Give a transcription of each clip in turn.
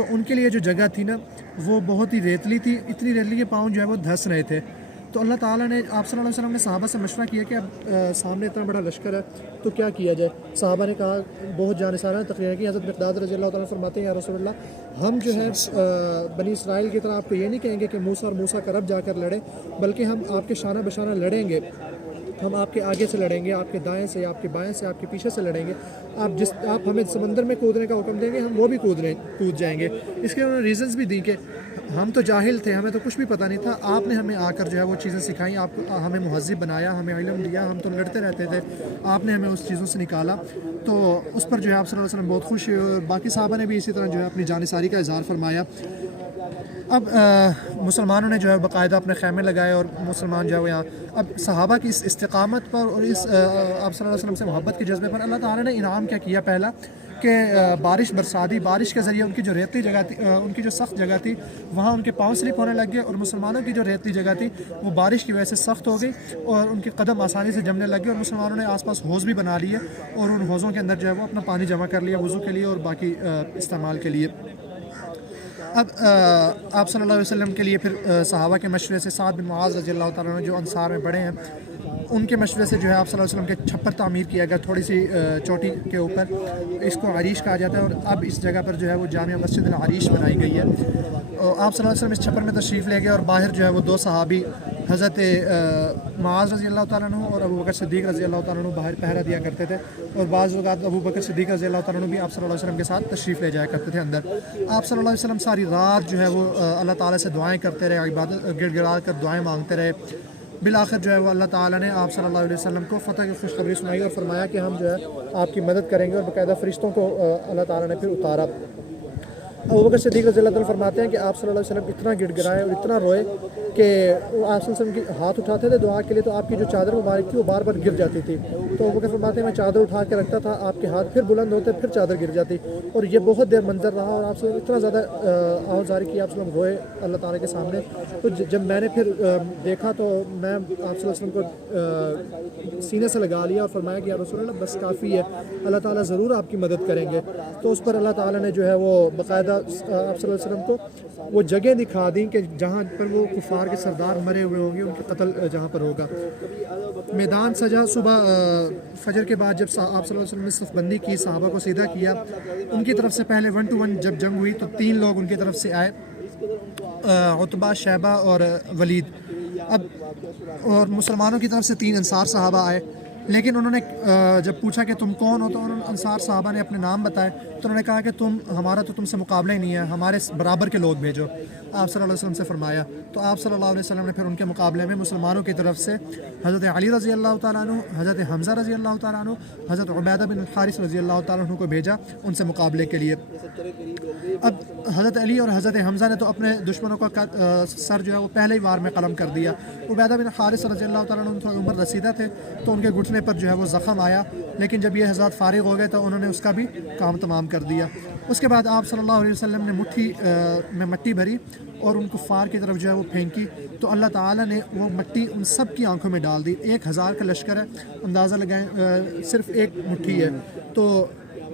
تو ان کے لیے جو جگہ تھی نا وہ بہت ہی ریتلی تھی، اتنی ریتلی کے پاؤں جو ہے وہ دھس رہے تھے. تو اللہ تعالیٰ نے آپ صلی اللہ علیہ وسلم نے صحابہ سے مشورہ کیا کہ اب سامنے اتنا بڑا لشکر ہے تو کیا کیا جائے. صحابہ نے کہا بہت جانسارانہ تقریر کی. حضرت مقداد رضی اللہ تعالیٰ فرماتے ہیں یا رسول اللہ ہم جو ہے بنی اسرائیل کی طرح آپ کو یہ نہیں کہیں گے کہ موسیٰ اور موسیٰ کا رب جا کر لڑیں، بلکہ ہم آپ کے شانہ بشانہ لڑیں گے. ہم آپ کے آگے سے لڑیں گے، آپ کے دائیں سے، آپ کے بائیں سے، آپ کے پیچھے سے لڑیں گے. آپ ہمیں سمندر میں کودنے کا حکم دیں گے، ہم وہ بھی کود جائیں گے. اس کے انہوں نے ریزنز بھی دی کہ ہم تو جاہل تھے، ہمیں تو کچھ بھی پتہ نہیں تھا، آپ نے ہمیں آ کر جو ہے وہ چیزیں سکھائیں، آپ ہمیں مہذب بنایا، ہمیں علم دیا، ہم تو لڑتے رہتے تھے، آپ نے ہمیں اس چیزوں سے نکالا. تو اس پر جو ہے آپ صلی اللہ علیہ وسلم بہت خوش ہوئے اور باقی صحابہ نے بھی اسی طرح جو ہے اپنی جانثاری کا اظہار فرمایا. اب مسلمانوں نے جو ہے باقاعدہ اپنے خیمے لگائے اور مسلمان جو ہے وہ یہاں اب صحابہ کی اس استقامت پر اور اس آپ صلی اللہ علیہ وسلم سے محبت کے جذبے پر اللہ تعالیٰ نے انعام کیا کیا پہلا کہ بارش برسا دی. بارش کے ذریعے ان کی جو ریتلی جگہ تھی، ان کی جو سخت جگہ تھی وہاں ان کے پاؤں سلپ ہونے لگ گئے، اور مسلمانوں کی جو ریتلی جگہ تھی وہ بارش کی وجہ سے سخت ہو گئی اور ان کے قدم آسانی سے جمنے لگ گئے. اور مسلمانوں نے آس پاس حوض بھی بنا لیے اور ان حوضوں کے اندر جو ہے وہ اپنا پانی جمع کر لیا وضو کے لیے اور باقی استعمال کے لیے. اب آپ صلی اللہ علیہ وسلم کے لیے پھر صحابہ کے مشورے سے سعد بن معاذ رضی اللہ تعالیٰ عنہ جو انصار میں بڑے ہیں، ان کے مشورے سے جو ہے آپ صلی اللہ علیہ وسلم کے چھپر تعمیر کیا گیا تھوڑی سی چوٹی کے اوپر. اس کو عریش کہا جاتا ہے اور اب اس جگہ پر جو ہے وہ جامع مسجد العریش بنائی گئی ہے. آپ صلی اللہ علیہ وسلم اس چھپر میں تشریف لے گئے اور باہر جو ہے وہ دو صحابی حضرت معاذ رضی اللہ تعالیٰ عنہ اور ابو بکر صدیق رضی اللہ تعالیٰ عنہ باہر پہرا دیا کرتے تھے، اور بعض اوقات ابو بکر صدیق رضی اللہ تعالیٰ عنہ بھی آپ صلی اللہ علیہ وسلم کے ساتھ تشریف لے جایا کرتے تھے اندر. آپ صلی اللہ علیہ وسلم ساری رات جو ہے وہ اللہ تعالیٰ سے دعائیں کرتے رہے، عبادت گڑ گڑا کر دعائیں مانگتے رہے. بالآخر جو ہے وہ اللہ تعالیٰ نے آپ صلی اللہ علیہ وسلم کو فتح کی خوشخبری سنائی اور فرمایا کہ ہم جو ہے آپ کی مدد کریں گے، اور باقاعدہ فرشتوں کو اللہ تعالیٰ نے پھر اتارا. ابو بکر صدیق رضی اللہ تعالیٰ فرماتے ہیں کہ آپ صلی اللہ علیہ وسلم اتنا گڑ گڑائے اور اتنا روئے کہ آپ صلی اللہ علیہ وسلم کی ہاتھ اٹھاتے تھے دعا کے لیے تو آپ کی جو چادر مبارک تھی وہ بار بار گر جاتی تھی. تو ابو بکر فرماتے ہیں میں چادر اٹھا کے رکھتا تھا، آپ کے ہاتھ پھر بلند ہوتے پھر چادر گر جاتی، اور یہ بہت دیر منظر رہا اور آپ صلی اللہ علیہ وسلم اتنا زیادہ آہوزاری کی، آپ صلی اللہ علیہ وسلم روئے اللہ تعالیٰ کے سامنے. تو جب میں نے پھر دیکھا تو میں آپ صلی اللہ علیہ وسلم کو سینے سے لگا لیا اور فرمایا کہ یا رسول اللہ بس کافی ہے، اللہ تعالیٰ ضرور آپ کی مدد کریں گے. تو اس پر اللہ تعالیٰ نے جو ہے وہ باقاعدہ آپ صلی اللہ علیہ وسلم کو وہ جگہ دکھا دیں کہ جہاں پر وہ کفار کے سردار مرے ہوئے ہوں گے، ان کے قتل جہاں پر ہوگا. میدان سجا. صبح فجر کے بعد جب آپ صلی اللہ علیہ وسلم نے صف بندی کی، صحابہ کو سیدھا کیا، ان کی طرف سے پہلے 1 to 1 جب جنگ ہوئی تو 3 لوگ ان کی طرف سے آئے، عتبہ، شیبہ اور ولید. اب اور مسلمانوں کی طرف سے 3 انصار صحابہ آئے، لیکن انہوں نے جب پوچھا کہ تم کون ہو تو انہوں نے انصار صحابہ نے اپنے نام بتائے. تو انہوں نے کہا کہ ہمارا تو تم سے مقابلہ ہی نہیں ہے، ہمارے برابر کے لوگ بھیجو. آپ صلی اللہ علیہ وسلم سے فرمایا. تو آپ صلی اللہ علیہ وسلم نے پھر ان کے مقابلے میں مسلمانوں کی طرف سے حضرت علی رضی اللہ تعالیٰ عنہ، حضرت حمزہ رضی اللہ تعالیٰ عنہ، حضرت عبیدہ بن الحارث رضی اللہ تعالیٰ عنہ کو بھیجا ان سے مقابلے کے لیے. اب حضرت علی اور حضرت حمزہ نے تو اپنے دشمنوں کا سر جو ہے وہ پہلے ہی وار میں قلم کر دیا. عبیدہ بن الحارث رضی اللہ تعالیٰ عنہ تھوڑی عمر رسیدہ تھے تو ان کے گھٹنے پر جو ہے وہ زخم آیا، لیکن جب یہ حضرات فارغ ہو گئے تو انہوں نے اس کا بھی کام تمام کر دیا. اس کے بعد آپ صلی اللہ علیہ وسلم نے مٹھی میں مٹی بھری اور ان کفار کی طرف جو ہے وہ پھینکی، تو اللہ تعالیٰ نے وہ مٹی ان سب کی آنکھوں میں ڈال دی. 1000 کا لشکر ہے، اندازہ لگائیں صرف ایک مٹھی ہے تو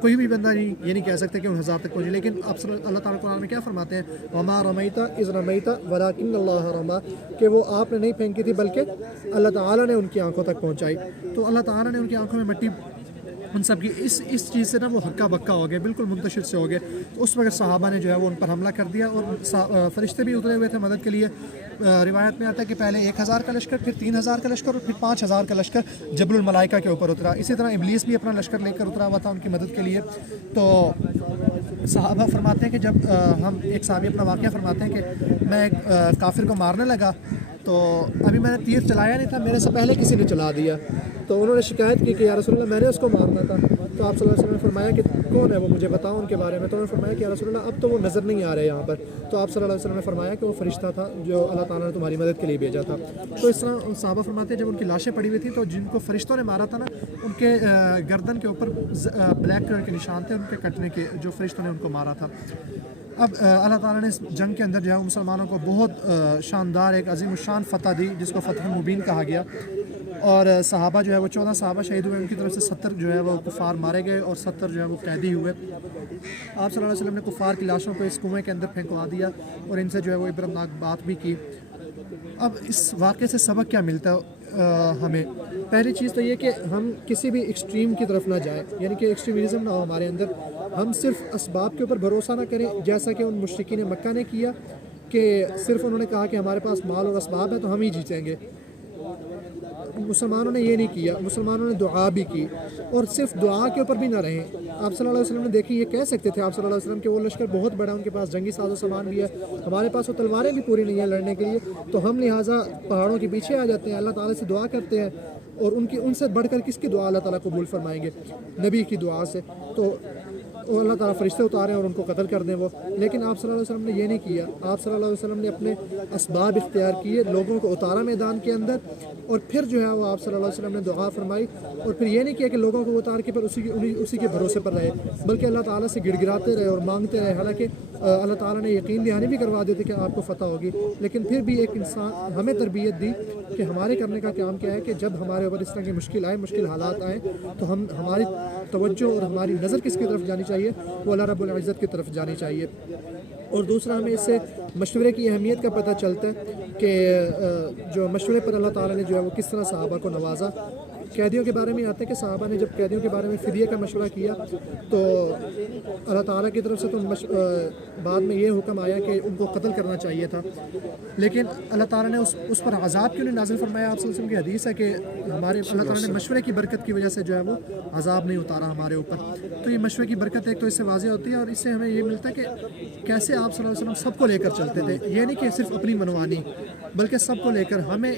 کوئی بھی بندہ یہ نہیں کہہ سکتے کہ ان 1000 تک پہنچے. لیکن اب اللہ تعالیٰ قرآن میں کیا فرماتے ہیں، وما رمیت اذ رمیت ولکن اللہ رمی، کہ وہ آپ نے نہیں پھینکی تھی بلکہ اللہ تعالیٰ نے ان کی آنکھوں تک پہنچائی. تو اللہ تعالیٰ نے ان کی آنکھوں میں مٹی ان سب کی اس چیز سے نا وہ ہکا بکا ہو گئے، بالکل منتشر سے ہو گئے. تو اس وقت صحابہ نے جو ہے وہ ان پر حملہ کر دیا اور فرشتے بھی اترے ہوئے تھے مدد کے لیے. روایت میں آتا ہے کہ پہلے 1000 کا لشکر، پھر 3000 کا لشکر اور پھر 5000 کا لشکر جبل الملائکہ کے اوپر اترا. اسی طرح ابلیس بھی اپنا لشکر لے کر اترا ہوا تھا ان کی مدد کے لیے. تو صحابہ فرماتے ہیں کہ جب ہم ایک صحابی اپنا واقعہ فرماتے ہیں کہ میں ایک کافر کو مارنے لگا تو ابھی میں نے تیر چلایا نہیں تھا، میرے سے پہلے کسی نے چلا دیا. تو انہوں نے شکایت کی کہ یا رسول اللہ میں نے اس کو مارنا تھا. تو آپ صلی اللہ علیہ وسلم نے فرمایا کہ کون ہے وہ، مجھے بتاؤ ان کے بارے میں. تو انہوں نے فرمایا کہ یا رسول اللہ اب تو وہ نظر نہیں آ رہے یہاں پر. تو آپ صلی اللہ علیہ وسلم نے فرمایا کہ وہ فرشتہ تھا جو اللہ تعالیٰ نے تمہاری مدد کے لیے بھیجا تھا. تو اس طرح صحابہ فرماتے ہیں جب ان کی لاشیں پڑی ہوئی تھیں تو جن کو فرشتوں نے مارا تھا نا، ان کے گردن کے اوپر بلیک کلر کے نشان تھے ان کے کٹنے کے، جو فرشتوں نے ان کو مارا تھا. اب اللہ تعالیٰ نے اس جنگ کے اندر جو ہے مسلمانوں کو بہت شاندار ایک عظیم الشان فتح دی، جس کو فتح مبین کہا گیا. اور صحابہ جو ہے وہ 14 صحابہ شہید ہوئے، ان کی طرف سے 70 جو ہے وہ کفار مارے گئے اور 70 جو ہے وہ قیدی ہوئے۔ آپ صلی اللہ علیہ وسلم نے کفار کی لاشوں کو اس کنویں کے اندر پھینکوا دیا اور ان سے جو ہے وہ عبرتناک بات بھی کی۔ اب اس واقعے سے سبق کیا ملتا ہے ہمیں؟ پہلی چیز تو یہ کہ ہم کسی بھی ایکسٹریم کی طرف نہ جائیں، یعنی کہ ایکسٹریمزم نہ ہو ہمارے اندر۔ ہم صرف اسباب کے اوپر بھروسہ نہ کریں، جیسا کہ ان مشرکین مکہ نے کیا کہ صرف انہوں نے کہا کہ ہمارے پاس مال اور اسباب ہے تو ہم ہی جیتیں گے۔ مسلمانوں نے یہ نہیں کیا، مسلمانوں نے دعا بھی کی، اور صرف دعا کے اوپر بھی نہ رہیں۔ آپ صلی اللہ علیہ وسلم نے دیکھی، یہ کہہ سکتے تھے آپ صلی اللہ علیہ وسلم کہ وہ لشکر بہت بڑا ہے، ان کے پاس جنگی ساز و سامان بھی ہے، ہمارے پاس وہ تلواریں بھی پوری نہیں ہیں لڑنے کے لیے، تو ہم لہٰذا پہاڑوں کے پیچھے آ جاتے ہیں، اللہ تعالیٰ سے دعا کرتے ہیں، اور ان سے بڑھ کر کس کی دعا اللہ تعالیٰ قبول فرمائیں گے؟ نبی کی دعا سے۔ تو وہ اللہ تعالیٰ فرشتے اتاریں اور ان کو قتل کر دیں وہ۔ لیکن آپ صلی اللہ علیہ وسلم نے یہ نہیں کیا، آپ صلی اللہ علیہ وسلم نے اپنے اسباب اختیار کیے، لوگوں کو اتارا میدان کے اندر، اور پھر جو ہے وہ آپ صلی اللہ علیہ وسلم نے دعا فرمائی، اور پھر یہ نہیں کیا کہ لوگوں کو اتار کے پھر اسی کے بھروسے پر رہے، بلکہ اللہ تعالیٰ سے گڑ گڑاتے رہے اور مانگتے رہے۔ حالانکہ اللہ تعالیٰ نے یقین دہانی بھی کروا دیتے کہ آپ کو فتح ہوگی، لیکن پھر بھی ایک انسان ہمیں تربیت دی کہ ہمارے کرنے کا کام کیا ہے کہ جب ہمارے اوپر اس طرح کی مشکل آئے، مشکل حالات آئیں، تو ہماری توجہ اور ہماری نظر کس کی طرف جانی چاہیے؟ وہ اللہ رب العزت کی طرف جانی چاہیے۔ اور دوسرا، ہمیں اس سے مشورے کی اہمیت کا پتہ چلتا ہے کہ جو مشورے پر اللہ تعالیٰ نے جو ہے وہ کس طرح صحابہ کو نوازا۔ قیدیوں کے بارے میں آتا ہے کہ صحابہ نے جب قیدیوں کے بارے میں فدیہ کا مشورہ کیا تو اللہ تعالیٰ کی طرف سے تو بعد میں یہ حکم آیا کہ ان کو قتل کرنا چاہیے تھا، لیکن اللہ تعالیٰ نے اس پر عذاب کیوں نہیں نازل فرمایا؟ آپ صلی اللہ علیہ وسلم کی حدیث ہے کہ ہمارے اللہ تعالیٰ نے مشورے کی برکت کی وجہ سے جو ہے وہ عذاب نہیں اتارا ہمارے اوپر۔ تو یہ مشورے کی برکت ایک تو اس سے واضح ہوتی ہے، اور اس سے ہمیں یہ ملتا ہے کہ کیسے آپ صلی اللہ علیہ وسلم سب کو لے کر چلتے تھے، یہ نہیں کہ صرف اپنی منوانی، بلکہ سب کو لے کر۔ ہمیں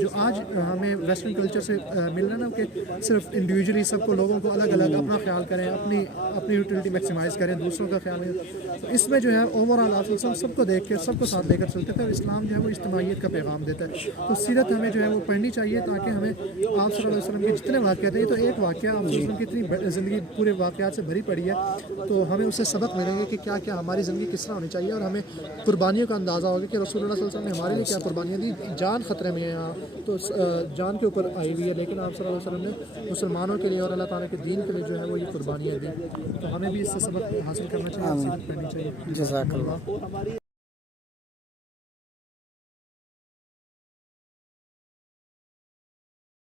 جو آج ہمیں ویسٹرن کلچر سے مل رہا ہے نا کہ صرف انڈیویجولی سب کو، لوگوں کو الگ الگ اپنا خیال کریں، اپنی یوٹیلٹی میکسیمائز کریں، دوسروں کا خیال نہیں۔ تو اس میں جو ہے اوور آل آپ سب کو دیکھ کے سب کو ساتھ لے کر چلتے تھے، اور اسلام جو ہے وہ اجتماعیت کا پیغام دیتا ہے۔ تو سیرت ہمیں جو ہے وہ پڑھنی چاہیے تاکہ ہمیں آپ صلی اللہ علیہ وسلم کے جتنے واقعات ہیں، تو ایک واقعہ آپ صلی اللہ علیہ وسلم کی اتنی زندگی پورے واقعات سے بھری پڑی ہے، تو ہمیں اس سے سبق ملیں گے کہ کیا کیا ہماری زندگی کس طرح ہونی چاہیے، اور ہمیں قربانیوں کا اندازہ ہوگا کہ رسول اللہ صلی اللہ علیہ وسلم نے ہمارے لیے کیا قربانیاں دی۔ جان خطرے میں ہے یہاں، تو جان کے اوپر آئی ہوئی ہے، لیکن آپ صلی اللہ علیہ وسلم نے مسلمانوں کے لیے اور اللہ تعالیٰ کے دین کے لیے جو ہے وہ یہ قربانیاں دی۔ تو ہمیں بھی اس سے سبق حاصل کرنا چاہیے، سیرت پڑھنی چاہیے۔ جزاک اللہ۔